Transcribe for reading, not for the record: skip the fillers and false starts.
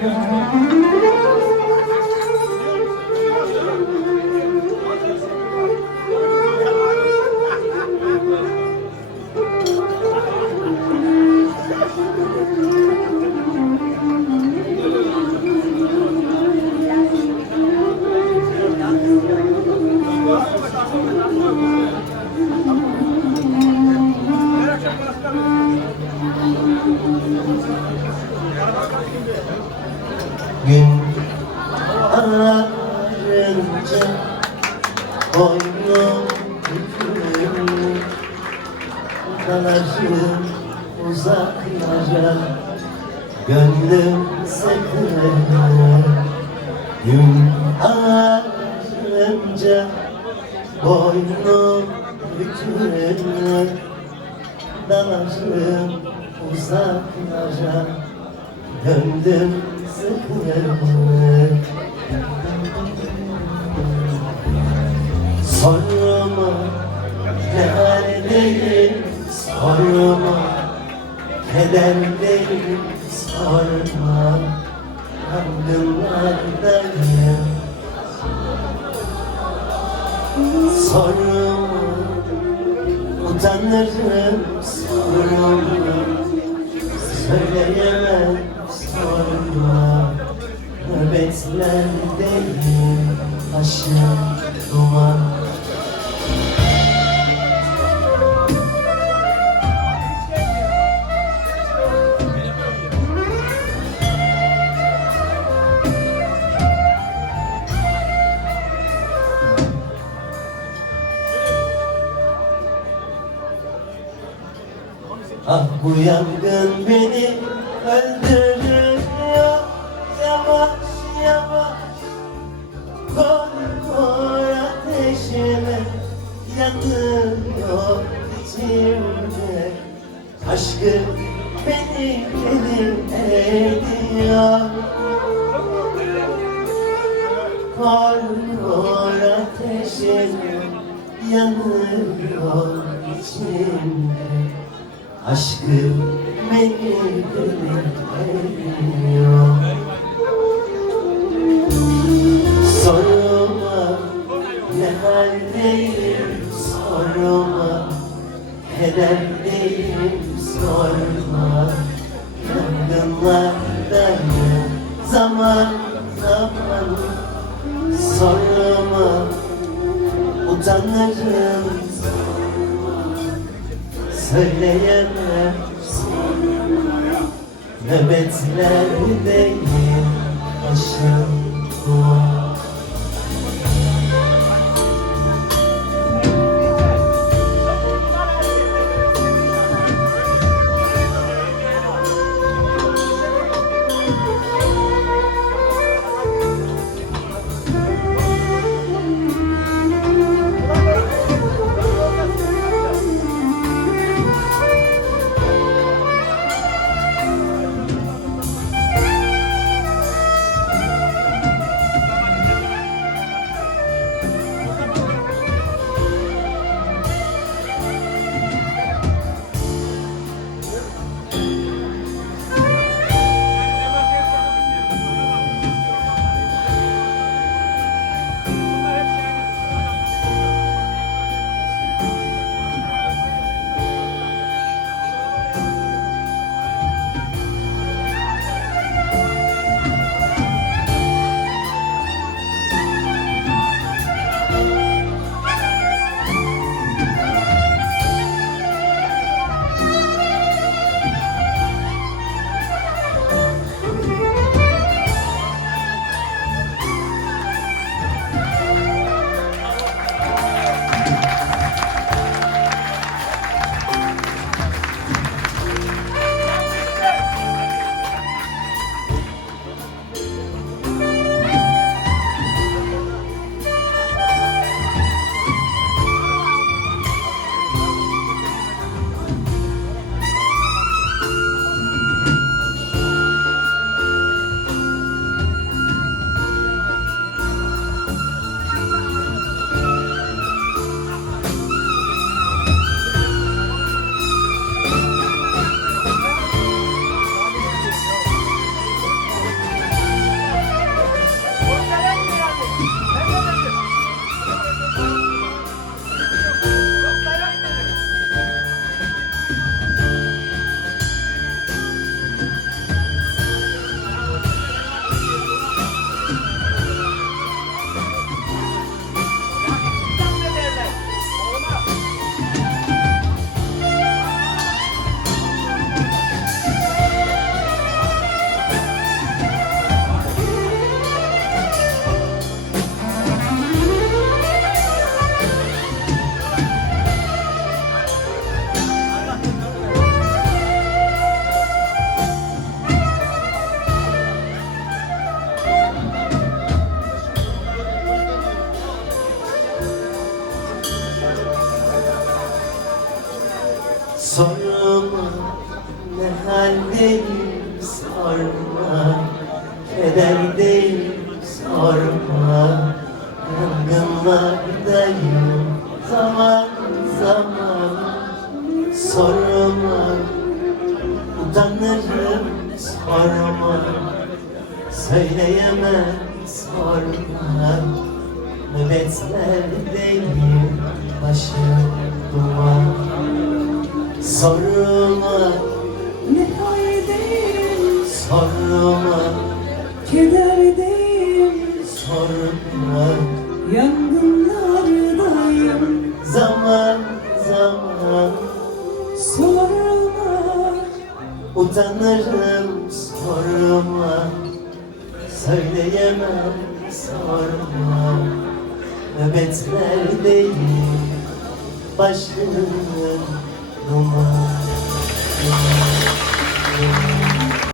Gün ararınca boynum bükülür, dalaşım uzaklara, gönlüm sıkılır. Gün ararınca boynum bükülür, dalaşım uzaklara, gönlüm sıkılır. Sorma neredeyim, sorma kederdeyim, sorma yangınlardayım. Sorma utanırım, sorma söyleyemem, sorma nöbetlerdeyim, aşık duman. Ah bu yangın beni öldürüyor, yavaş yavaş kor kor ateşime yanıyor içimde. Aşkım beni gelin ediyor, kor kor ateşime yanıyor içimde. Aşkım beni deliyor. Sorma ne haldeyim, sorma kederdeyim, sorma yangınlardayım, zaman zaman. Sorma utanırım, söyleyemem, nöbetlerdeyim, aşık duman. sorma, kederdeyim sorma, yangınlardayım zaman zaman. Sorma, utanırım sorma, söyleyemem sorma. Nöbetlerdeyim başım duman. Sorma, Ne haldeyim, sorma, kederdeyim, sorma. yangınlardayım. Zaman zaman Sorma, utanırım sorma, söyleyemem sorma. Nöbetlerdeyim başım duman.